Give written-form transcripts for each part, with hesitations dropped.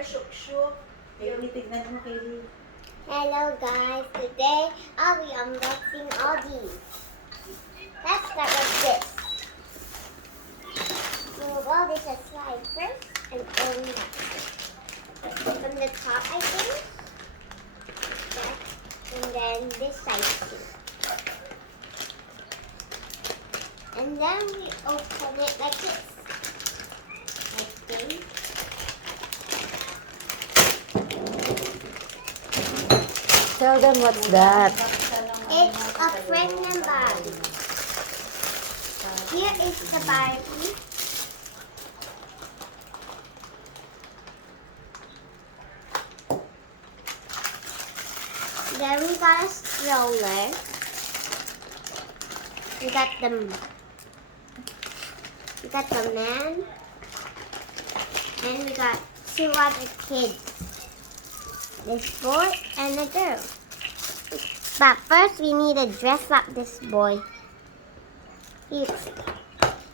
hair, shook-shook. Kaylee, tignan mo, Kaylee. Hello guys, today I'll be unboxing all these. Let's start with this. Move all this aside first and open that. From the top I think. That. And then this side too. And then we open it like this. I think. Tell them what's that. It's a pregnant Barbie. Here is the Barbie. Then we got a stroller. We got the man. And we got two other kids. This boy and a girl. But first we need to dress up this boy. He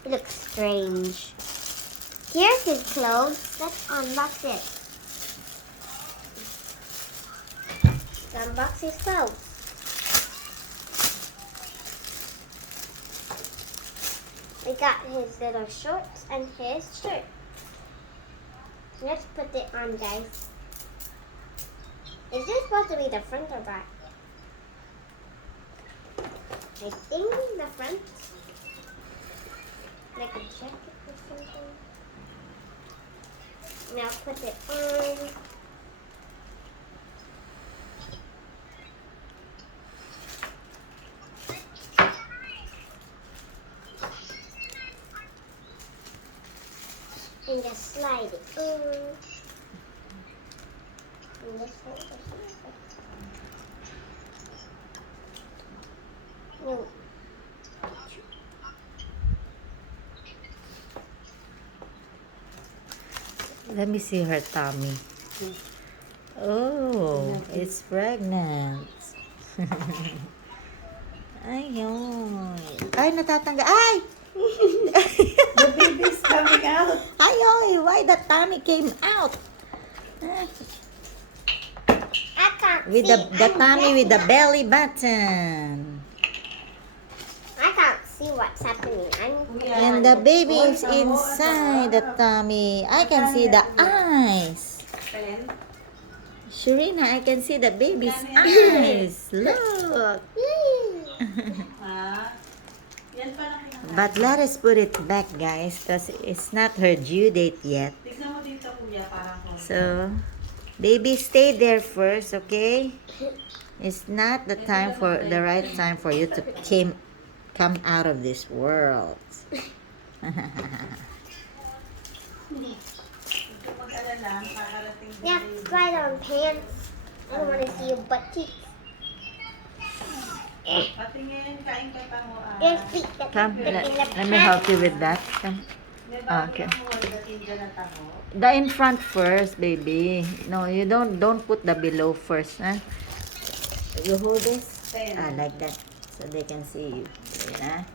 looks strange. Here's his clothes. Let's unbox it. Let's unbox his clothes. We got his little shorts and his shirt. Let's put it on, guys. Is this supposed to be the front or back? I think the front. Like a jacket or something. Now put it on. And just slide it on. And this one. No. Let me see her tummy. Oh, it's pregnant. Ayun. Ay, natatangga. Ay! The baby's coming out. Ay, why the tummy came out? I can't With see. the tummy with the belly button. I can't see what's happening. And the baby is inside the tummy. I can see the eyes. Pen. Shurina, I can see the baby's eyes. Look. Ha? Yan pa lang pinaka. But let us put it back, guys, because it's not her due date yet. Tignan mo dito, kuya, parang kung... So, baby, stay there first, okay? It's not the time for the right time for you to come out of this world. Huwag ka mag-alala, makakarating din Yeah, yung- slide on pants. I don't want to see your butt cheeks. Patingin, kain ka tango ah. Your feet that Come, in the let me help you with that. Come. Okay. Okay. The in front first, baby. No, you don't put the below first, huh? You hold this like that, so they can see you. Yeah.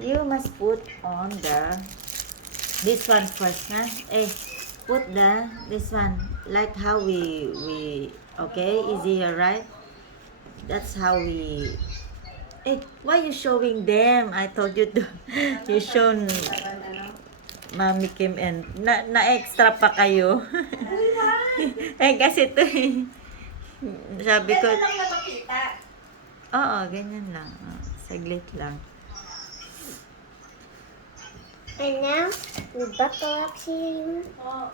You must put on this one first, huh? Put this one like how we okay, easy here, right? That's how we. Why you showing them? I told you to. You shown Mami Kim and na-extra pa kayo. Kasi ito sabi ko. Ganun lang na makita. Oo, ganyan lang. Saglit lang. And now, we buckle up here. Oh.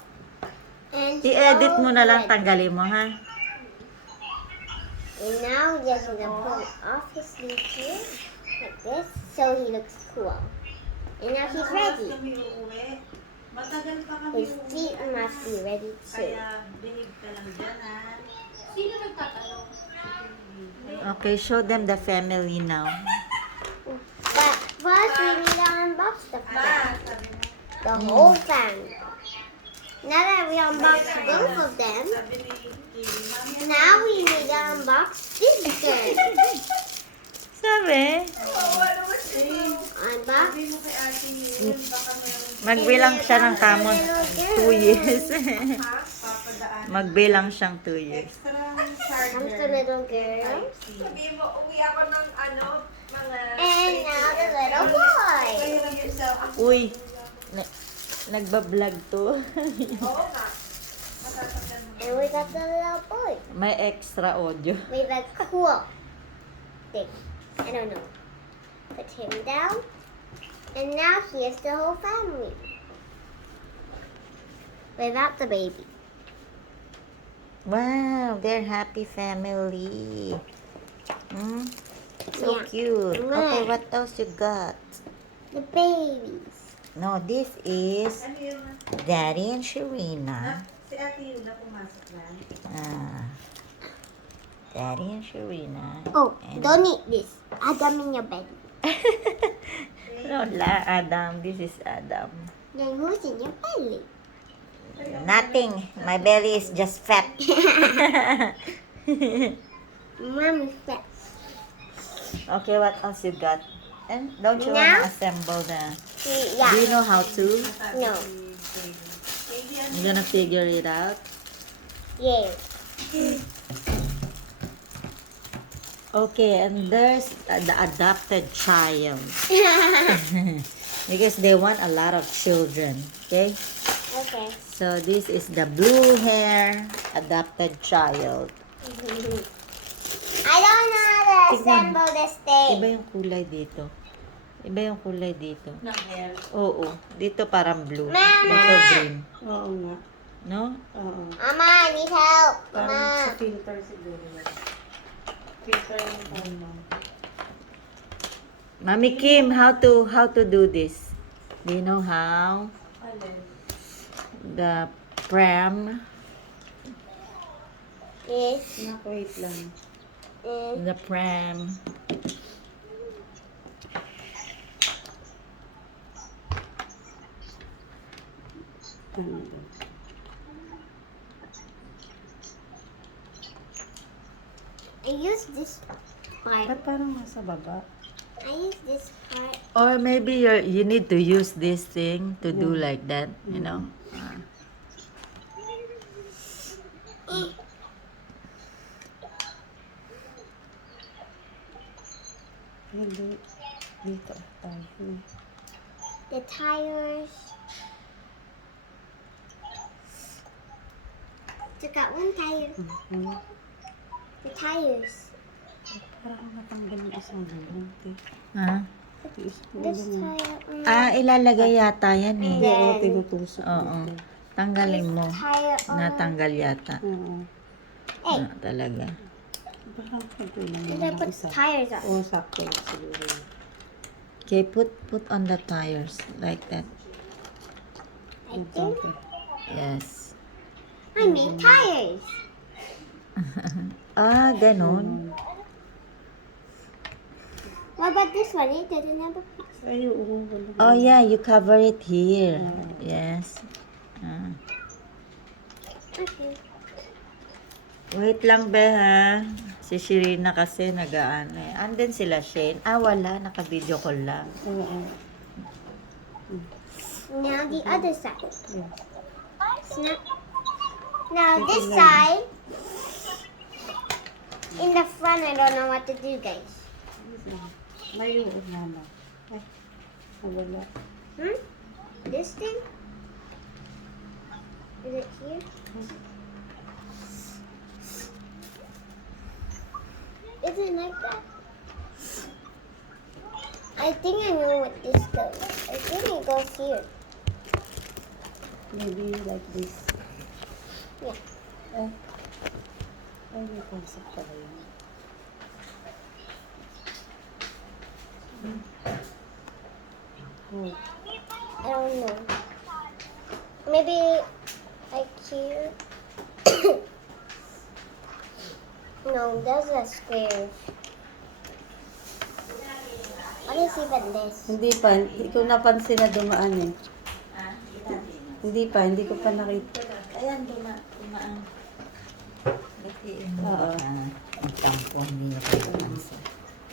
And I-edit mo na lang, ready. tanggalin mo, ha? And now, we're just gonna pull off his sleeve here, like this, so he looks cool. And now he's ready. Kami uuwi. Matagal pa kami His feet must be ready too. Kaya bihib ka lang dyan ha. Sino nagtatanong? Okay, show them the family now. But first, we need to unbox the Ah, family. sabi mo. The whole family. Now that we unboxed both of them, Sabi ni Kili, Mami, now we need to unbox this girl. Sabi? Oo, ano ba siya? Aba? Sabi mo kay ate yun, baka meron Magbilang siya ng tamon 2 years. papadaan. Magbilang siyang 2 years. Extra Comes the charger. little girl. Sabihin mo, uwi ako ng mga... And now the little boy. Pahiram yourself. Uy, nagbablog to. Oo nga. Masasakyan mo. And we got the little boy May extra audio. with a cool thing. I don't know. Put him down. And now here's the whole family. Without the baby. Wow, they're happy family. Hmm? So Yeah. cute. Okay, what else you got? The babies. No, this is Ano yun? Daddy and Sharina. Si ate yun na pumasok na. Daddy and Sharina. Oh, And- don't eat this. Adam in your bed. No, la, Adam. This is Adam. Then who's in your belly? Nothing. My belly is just fat. Mommy's fat. Okay, what else you got? And don't you Now? want to assemble the... Yeah. Do you know how to? No. You're gonna figure it out? Yeah. Okay, and there's the adopted child. Because they want a lot of children. Okay? Okay. So this is the blue hair adopted child. I don't know how to assemble this Iba thing. yung kulay dito. Iba yung kulay dito. Ng hair. Oo. Dito parang blue. Mama! Dito green. Oo nga. No? Oo. Mama, I need help. Parang sa Mama. filter siguro. Filter yung phone mo. Mami Kim, how to do this? Do you know how? Alin? The pram, Is, Wait lang. is, the pram. Ano? I use this part. Ba't parang nasa baba? I use this part. Or maybe you need to use this thing to do like that, you know? Hindi. Dito. Tayo. The tires. Took out one tire. The tires. Parang natanggal yung isang gulong. Ha? This tire. Ah, ilalagay yata yan eh. Hindi, oo, tinutusok. Oo. Tanggalin mo. Tire on. Natanggal yata. Oo. Hey, Talaga. Parang kagulang did I yung put isa. tires on? Oo, sakto. Siguro. Okay, put on the tires like that. I think Yes. I made tires. Ah, ganon. What about this one? It doesn't have a piece. Ay, oo. Wala. Oh yeah, you cover it here. Yes. Ah. Okay. Wait lang, be, ha? Si Shirina kasi nag-ano eh. Andun sila, Shane. Ah, wala. Naka-video call lang. Oo. Now the other side. Yeah. Snap. Now this side. In the front, I don't know what to do, guys. May oo naman. Ay, nawala. Hmm? This thing? Is it here? Is it like that? I think I know what this does. I think it goes here. Maybe like this. Yeah. Ay. Ay, may pasok pala yun. Oh. I don't know. Maybe like here. No, those are squares. What is even this? Hindi pa, hindi ko napansin na dumaan eh. Hindi pa, hindi ko pa nakita. Ayan, dumaan. Gatiin mo. Oo. Ang tampong niya.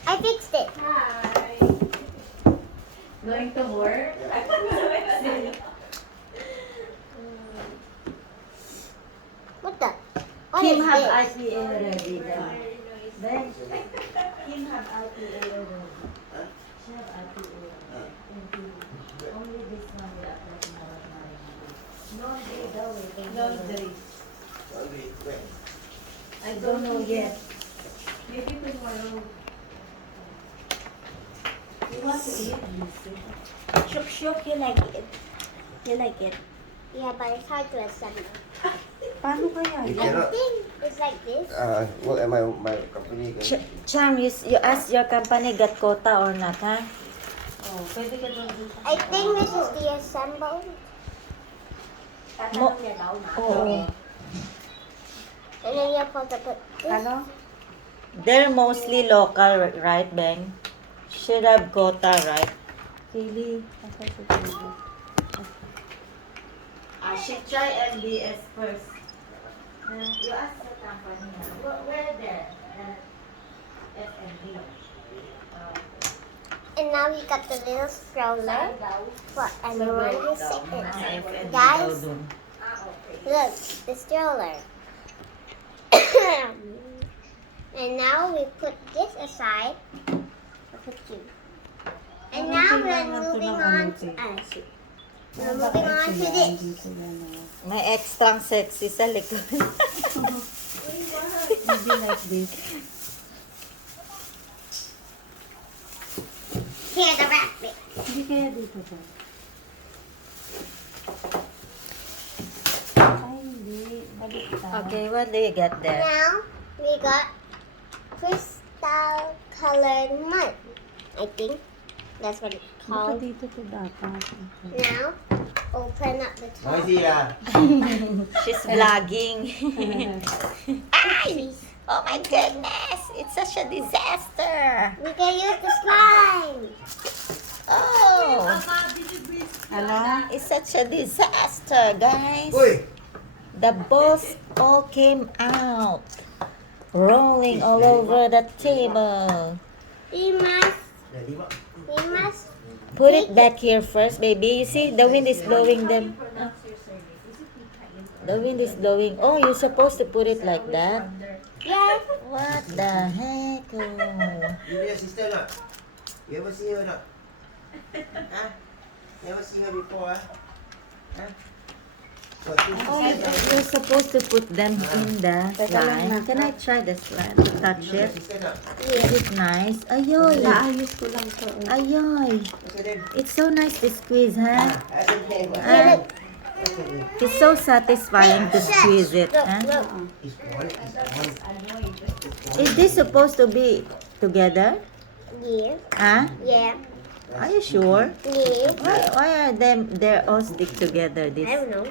I fixed it. Going to work? What the? What Kim is have this? IPA already then. Then Kim have IPA already. She have IPA already. Only this one will apply to Marat. Laundry daw eh. Laundry. When? I don't know yet. Maybe tomorrow. You want to eat? Shook shook, you like it? You like it? Yeah, but it's hard to assemble. Paano kaya? You I cannot. think it's like this. Well, at my company. Cham, you ask your company got quota or not, ha? Oh, pwede ka doon dito. I think this is the assemble. Mo- Oo. And then you're supposed to put this. Ano? They're mostly local, right, Beng? Should have quota, right? Pili. Asa si Pili? She try MBS first. You ask the company, where there? FMB. And now we got the little stroller for everyone to sit in. FMB Guys, daw dun. look, the stroller. And now we put this aside. I'll put you. And now we're moving on to shoot. We're moving on to this. Dito yan, oh. May extra sexy sa likod. Maybe like this. Here's the rabbit. Hindi kaya dito ba? Ay, hindi. Balik ka. Okay, what do you get there? Now we got crystal colored mud. I think that's what it's Baka called. dito to dapat. Now open up the top. Noisy, She's vlogging. Ay! Oh my goodness, it's such a disaster. We can use the slime. Oh, Ala? it's such a disaster, guys. Uy! The balls all came out, rolling all over the table. We must Put it back here first, baby. You see, the wind is blowing them. The wind is blowing. Oh, you're supposed to put it like that? yes. What the heck? Oh. You your sister not? You ever see her not? Huh? You ever see her before, Huh? What, Oh, you're supposed to put them in the slime. Can I try the slime? Touch your it. sister not? Is it nice? Ayoy! Naayos ko lang to. Oh. Ayoy! What's her name? It's so nice to squeeze, huh? That's her name. Ah, What's her name? it's so satisfying to squeeze it, Look, huh? look. It's one. Is this supposed to be together? Yeah. Huh? Yeah. Are you sure? Yeah. Why are they all stick together? I This don't know.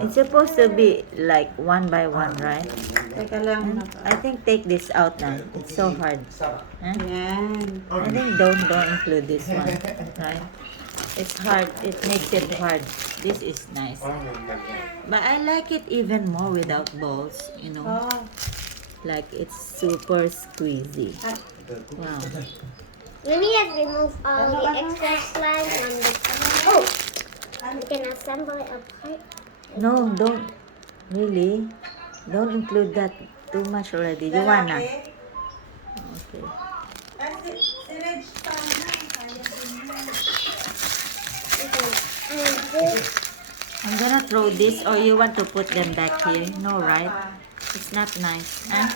it's supposed to be like one by one, right? Teka lang. I think take this out now. It's so hard. Stop. Huh? Yan. I think don't include this one, right? It's hard. It makes it hard. This is nice, but I like it even more without balls. You know, Oh. like it's super squeezy. Wow. We need to remove all the extra slime from the. Oh! We can assemble it apart. No, don't really. Don't include that too much already. You wanna? Okay. And this. I'm gonna throw this, or you want to put them back here? No, right? It's not nice. Huh?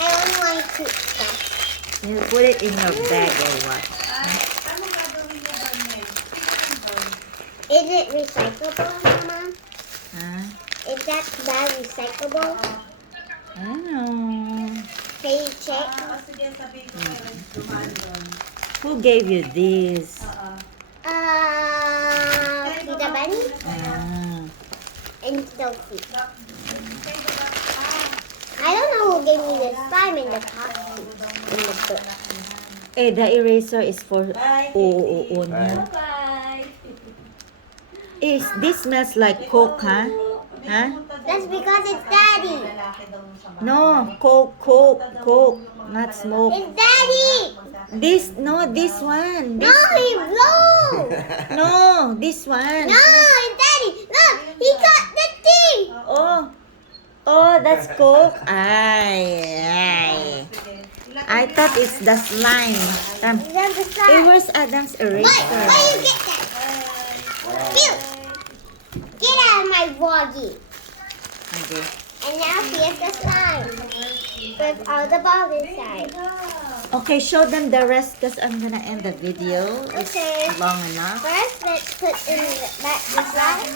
I only want to keep stuff. You put it in your bag or what? Is it recyclable, Mama? Huh? Is that bag recyclable? I don't know. Can you check? Who gave you this? Tita Bunny Ah. and Sophie. I don't know who gave me the slime in the top in the book. Eh, the eraser is for oo niya. This smells like Coke, huh? Huh? That's because it's daddy. No, Coke, not smoke. It's daddy. This one. No, he blow. No, this one. No, it's daddy. Look, he got the thing. Oh, that's Coke. Ay. I thought it's the slime. Come. He's on the Hey, side. where's Adam's Why eraser? you get that? Phew. Get out of my boggy. Okay. And now here's the slime with all the balls inside. Okay, show them the rest because I'm gonna end the video. It's Okay. long enough. First, let's put in back the slime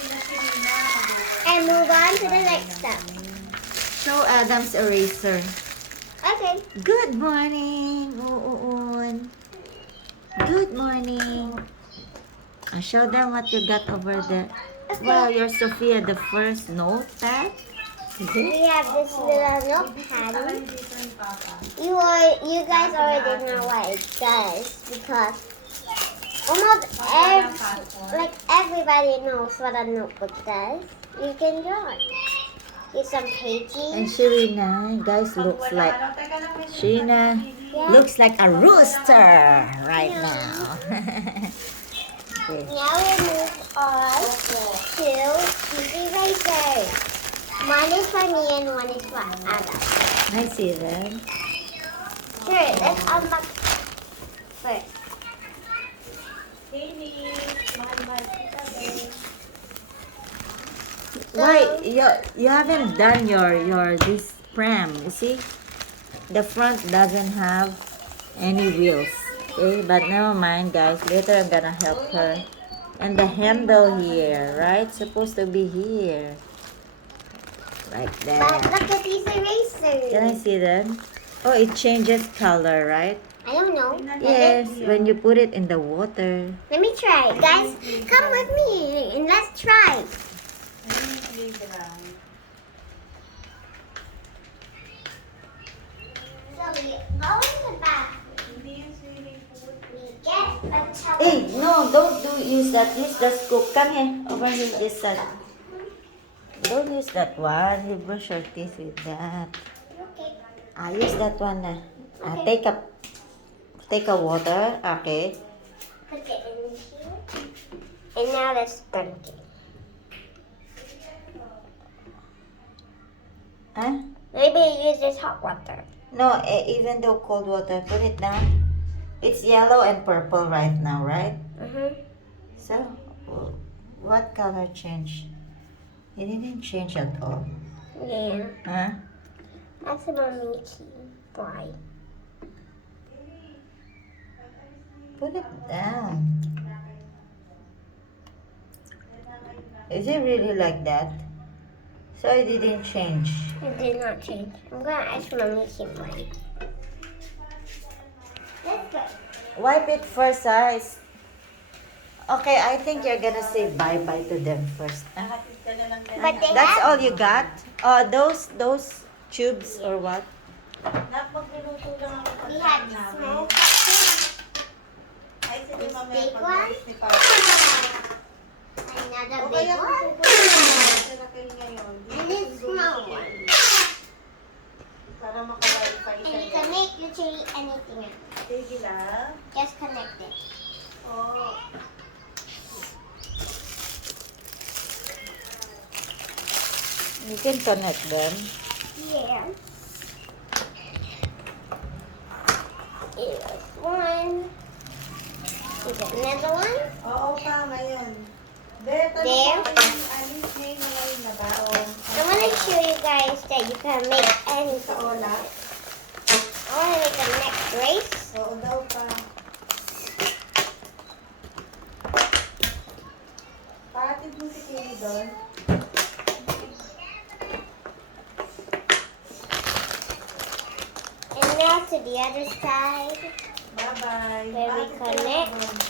and move on to the next step. Show Adam's eraser. Okay. Good morning, Uun. Good morning. Show them what you got over there. Wow, you're Sophia, the first notepad. We have this little notepad. You guys already know what it does because almost everybody knows what a notebook does. You can draw it. Here's some pages. And Shirina, guys, looks like Shirina looks like a rooster right now. Okay. Now we move on to these erasers. One is for me and one is for Adam. I see them. Sure, let's unbox first. Why you haven't done your this pram? You see, the front doesn't have any wheels. Okay, but never mind, guys. Later I'm gonna help her. And the handle here, right? Supposed to be here, like But that. look at these erasers. Can I see them? Oh, it changes color, right? I don't know. Yes, when you put it in the water. Let me try. Guys, come with me and let's try. So we go in the bathroom. We get a towel. Hey, no, don't use that. Use the scoop. Come here, over here, this side. Don't use that one. You brush your teeth with that. Okay. Use that one na. Okay. Take a water. Okay. Put it in here. And now let's dunk it. Huh? Maybe use this hot water. No, even though cold water, put it down. It's yellow and purple right now, right? So, what color changed? It didn't change at all. Yeah. Huh? That's a Mickey. Why? Put it down. Is it really like that? So it didn't change. It did not change. I'm gonna ask Mommy why. Let's go. Wipe it first, guys. Okay, I think you're gonna say bye-bye to them first. Huh? But they That's have all you got? Those tubes or what? we have small cups. This big one. Another big one. And this small one. And you can make literally anything else. Just connect it. You can connect them. Yeah. Here's one. Here's another one. Oo pa, ngayon. There. Alis na yung mga yung nabaon. I want to show you guys that you can make anything. I want to make a neck brace. Oo daw pa. Paatid mo si Kili doon. And now to the other side. Bye-bye. Where we connect.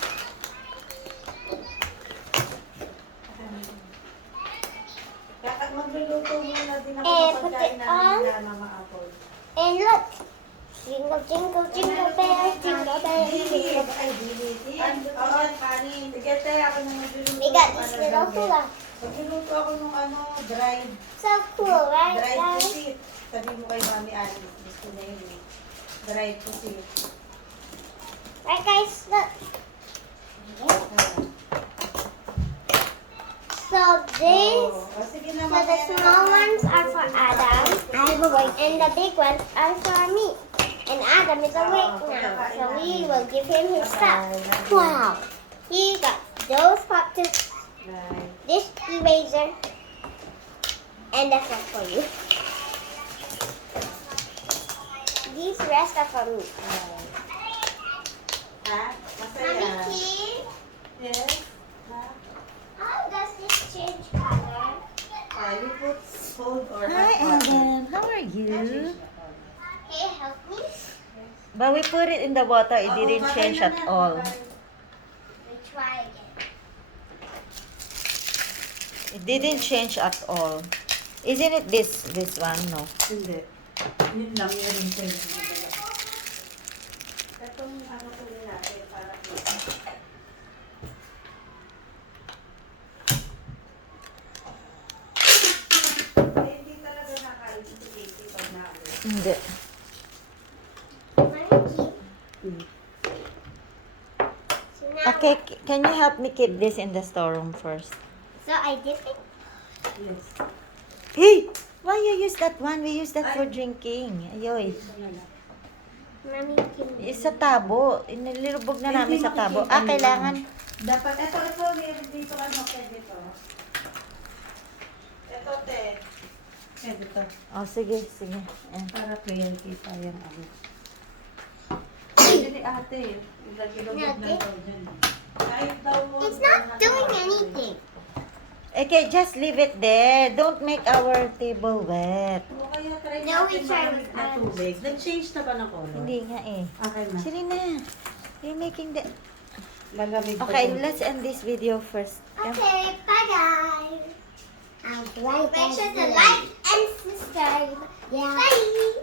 Kakak magluluto muna din ako Eh, ng put pagkain it namin on. na Mama Apple. And look. Jingle, jingle, jingle bells, jingle bells, jingle bells. Ay, dili. Oo, kanin. Sige, te, ako na magluluto. We got this little hula. Magluluto ako nung dried So cool, right, guys? pusit. Sabi mo kay Mami Alice, gusto na yun eh. Dried pusit. Right, guys? Look. So these, Sige na, so the small ones are for Adam. And the big ones are for me. And Adam is awake now, so we will give him his stuff. Wow. He got those pop tips, Right. this eraser, and that's one for you. These rest are for me. Ha? Masaya. Mommy, Yes? Ha? how does this change color? You put cold or Hi, hot water. Adam. How are you? Can you help me? But we put it in the water. It Oo, didn't bakay change na at na, all. bakay. We'll try again. It didn't change at all. Isn't it this one? No. Hindi. Yun lang yun rin sa'yo. Itong tuloy natin para hindi talaga nakain si Casey pag naalis. Hindi. So now, Okay, can you help me keep this in the storeroom first? so I dip it. Yes. Hey! Why you use that one? We use that for drinking. Ayoy. Mommy, can you? Sa tabo. Inilubog na namin sa tabo. Ah, kailangan. Dapat, ito, meron dito dito. Ito, te. Dito. Oh, sige, sige. Ayan. Para clear kita yung Hindi ate, ilagilubog na Ate? daw dyan. Kahit daw mo. It's not doing anything. Okay, just leave it there. Don't make our table wet. O kaya try No, natin we try malamig with na ice. tubig. Nag-change na ba ng color? Hindi nga eh. Okay na. Serena, you're making the... Malamig pa Okay, tubig. let's end this video first. Come. Okay, bye guys. Make sure to like and subscribe. Yeah. Bye.